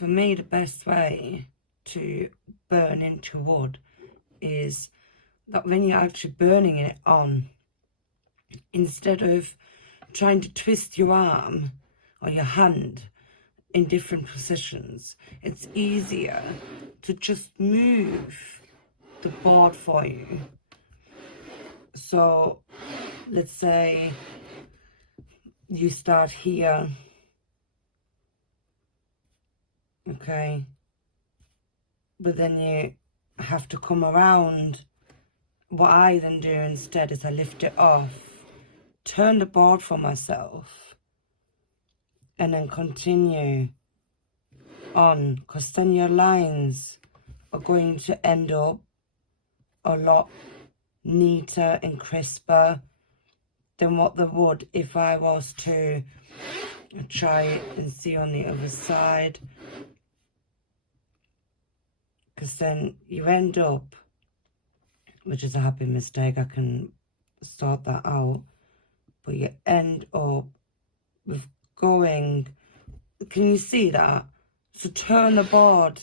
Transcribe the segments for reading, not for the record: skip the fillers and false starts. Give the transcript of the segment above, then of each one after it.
for me, the best way to burn into wood is that when you're actually burning it on, instead of trying to twist your arm or your hand in different positions, it's easier to just move the board for you. So let's say you start here, okay, but then you have to come around. What I then do instead is I lift it off, turn the board for myself, and then continue on, because then your lines are going to end up a lot neater and crisper than what they would if I was to try it and see on the other side, because then you end up, which is a happy mistake, I can sort that out, but you end up with going, can you see that? So turn the board,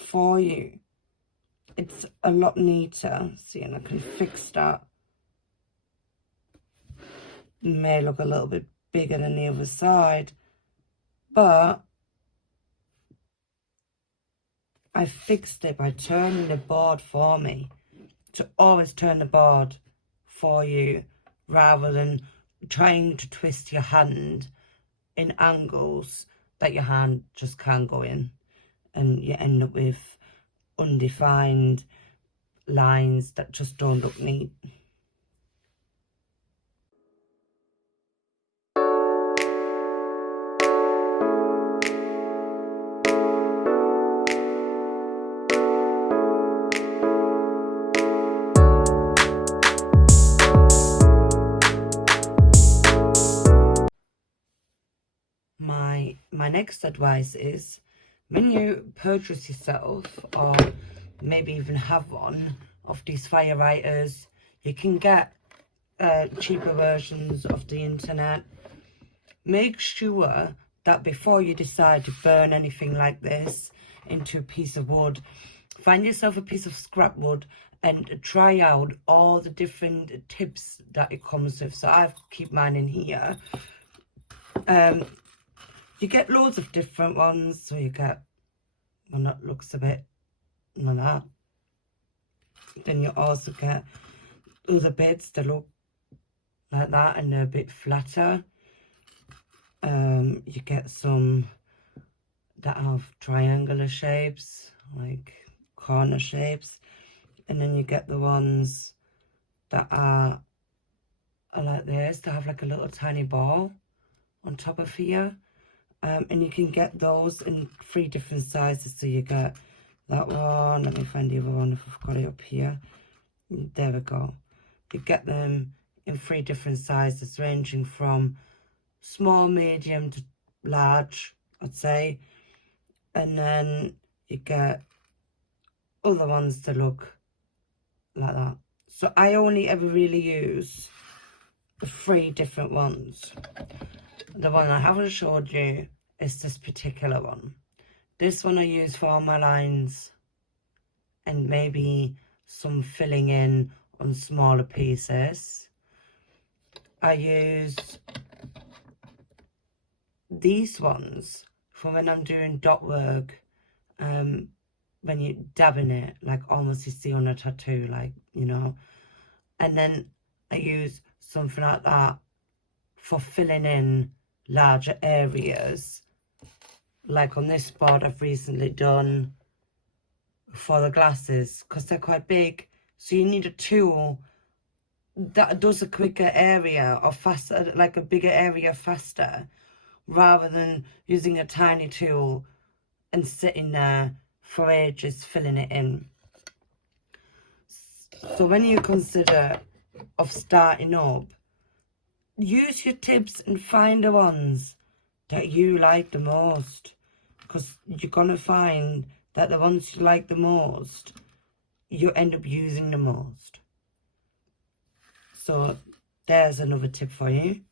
for you. It's a lot neater. See, and I can fix that. It may look a little bit bigger than the other side, but I fixed it by turning the board for me. To always turn the board for you rather than trying to twist your hand in angles that your hand just can't go in, and you end up with undefined lines that just don't look neat. My next advice is, when you purchase yourself, or maybe even have one of these fire writers, you can get cheaper versions of the internet. Make sure that before you decide to burn anything like this into a piece of wood, find yourself a piece of scrap wood and try out all the different tips that it comes with. So I keep mine in here. You get loads of different ones. So you get one that looks a bit like that. Then you also get other bits that look like that and they're a bit flatter. You get some that have triangular shapes, like corner shapes, and then you get the ones that are like this, that have like a little tiny ball on top of here. And you can get those in 3 different sizes. So you get that one. Let me find the other one if I've got it up here. There we go. You get them in 3 different sizes, ranging from small, medium to large, I'd say. And then you get other ones that look like that. So I only ever really use the 3 different ones. The one I haven't showed you is this particular one. This one I use for all my lines and maybe some filling in on smaller pieces. I use these ones for when I'm doing dot work, when you're dabbing it, like almost you see on a tattoo, like, you know. And then I use something like that for filling in larger areas, like on this board I've recently done for the glasses, because they're quite big, so you need a tool that does a quicker area or faster, like a bigger area faster, rather than using a tiny tool and sitting there for ages filling it in. So when you consider of starting up, use your tips and find the ones that you like the most, because you're gonna find that the ones you like the most, you end up using the most. So there's another tip for you.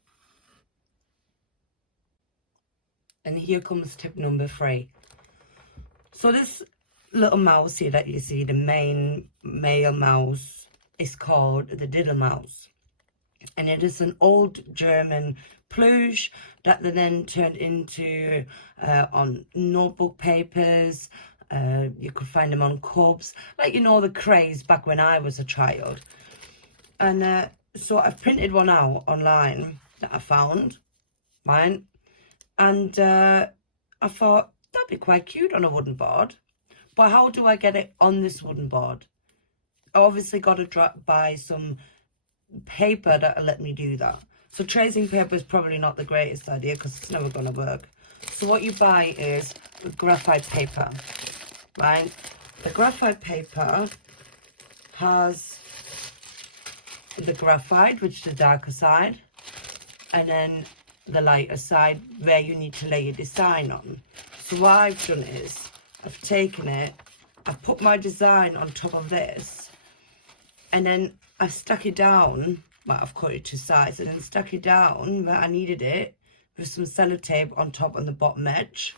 And here comes tip number 3. So this little mouse here that you see, the main male mouse, is called the diddle mouse. And it is an old German plush that they then turned into on notebook papers. You could find them on cups, like, you know, the craze back when I was a child. And so I've printed one out online that I found, right? And I thought that'd be quite cute on a wooden board. But how do I get it on this wooden board? I obviously got to buy some paper that'll let me do that. So tracing paper is probably not the greatest idea because it's never going to work. So what you buy is graphite paper, right? The graphite paper has the graphite, which is the darker side, and then the lighter side where you need to lay your design on. So what I've done is I've taken it, I've put my design on top of this, and then I stuck it down. Well, I've cut it to size and then stuck it down where I needed it with some sellotape on top and the bottom edge,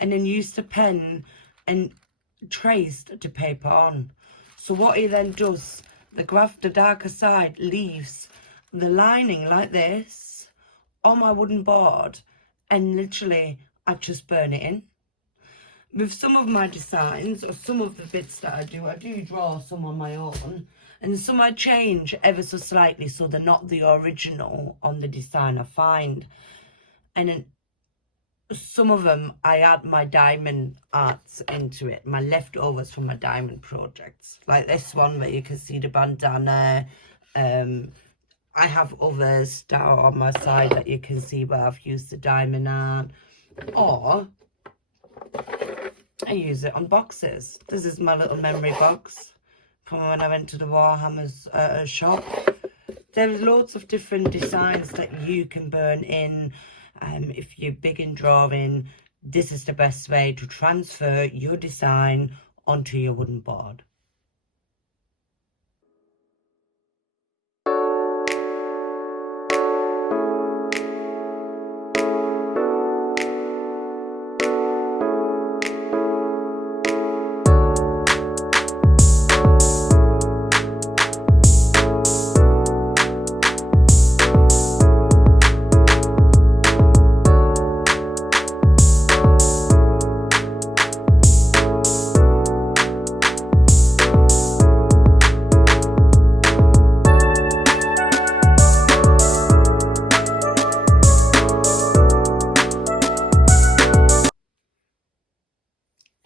and then used a pen and traced the paper on. So what it then does, the darker side leaves the lining like this on my wooden board, and literally I just burn it in. With some of my designs, or some of the bits that I do draw some on my own, and some I change ever so slightly so they're not the original on the design I find. And then some of them I add my diamond arts into it, my leftovers from my diamond projects, like this one where you can see the bandana. I have others that are on my side that you can see where I've used the diamond art, or I use it on boxes. This is my little memory box from when I went to the Warhammer's shop. There's loads of different designs that you can burn in. If you're big in drawing, this is the best way to transfer your design onto your wooden board.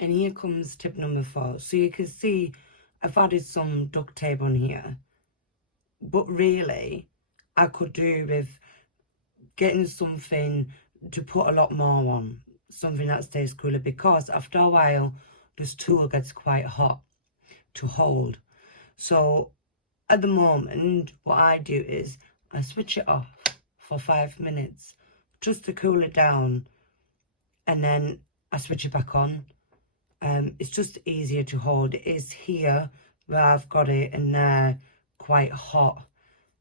And here comes tip number 4. So you can see I've added some duct tape on here, but really I could do with getting something to put a lot more on, something that stays cooler, because after a while this tool gets quite hot to hold. So at the moment what I do is I switch it off for 5 minutes just to cool it down, and then I switch it back on. It's just easier to hold. It is here where I've got it and there quite hot,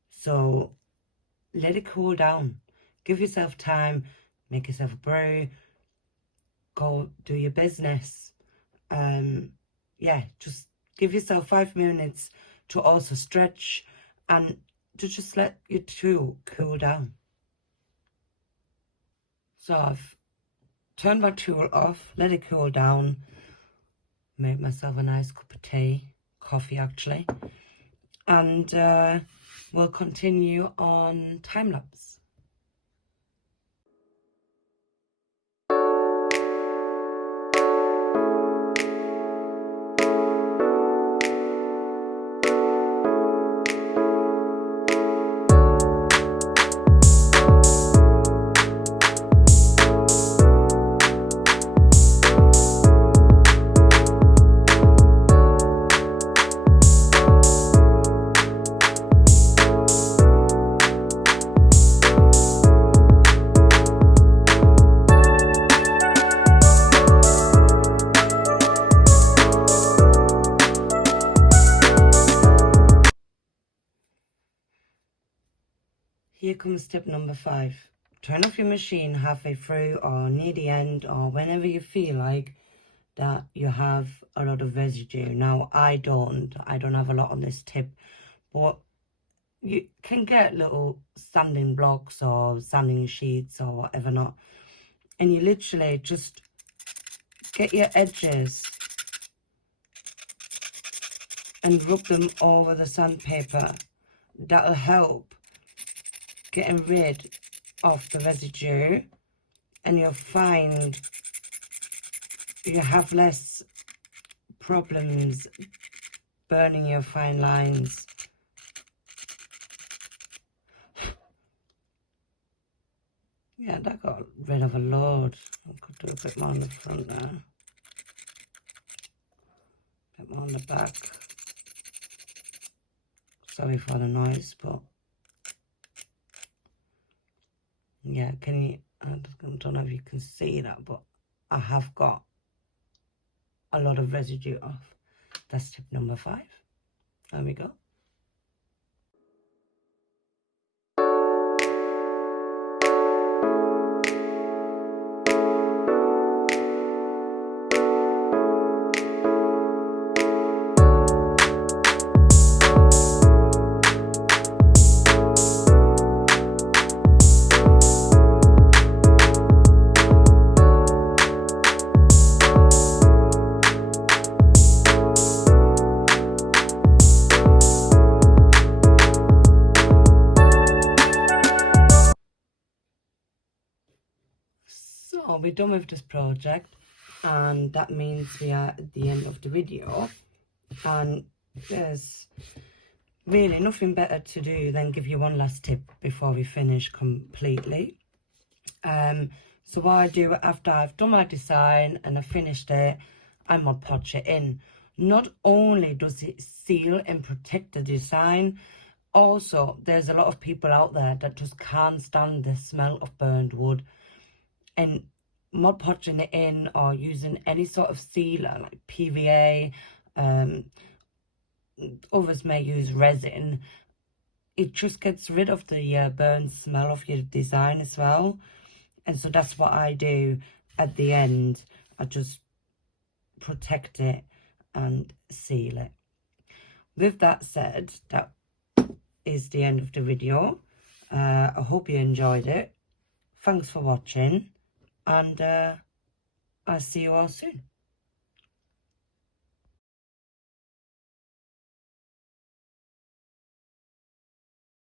so let it cool down. Give yourself time, make yourself a brew, go do your business. Yeah, just give yourself 5 minutes to also stretch and to just let your tool cool down. So I've turned my tool off, let it cool down, made myself a nice cup of tea, coffee actually, and we'll continue on time lapse. Here comes step number 5, turn off your machine halfway through or near the end, or whenever you feel like that you have a lot of residue. Now, I don't have a lot on this tip, but you can get little sanding blocks or sanding sheets or whatever not, and you literally just get your edges and rub them over the sandpaper. That'll help getting rid of the residue, and you'll find you have less problems burning your fine lines. Yeah, that got rid of a load. I could do a bit more on the front there. A bit more on the back. Sorry for the noise, but yeah, can you, I don't know if you can see that, but I have got a lot of residue off. That's tip number 5. There we go. So we're done with this project, and that means we are at the end of the video, and there's really nothing better to do than give you one last tip before we finish completely. So what I do after I've done my design and I've finished it, I Mod Podge it in. Not only does it seal and protect the design, also there's a lot of people out there that just can't stand the smell of burned wood, and Mod Podging it in or using any sort of sealer like PVA, others may use resin, it just gets rid of the burnt smell of your design as well. And so that's what I do at the end. I just protect it and seal it. With that said, that is the end of the video. I hope you enjoyed it. Thanks for watching, and I'll see you all soon.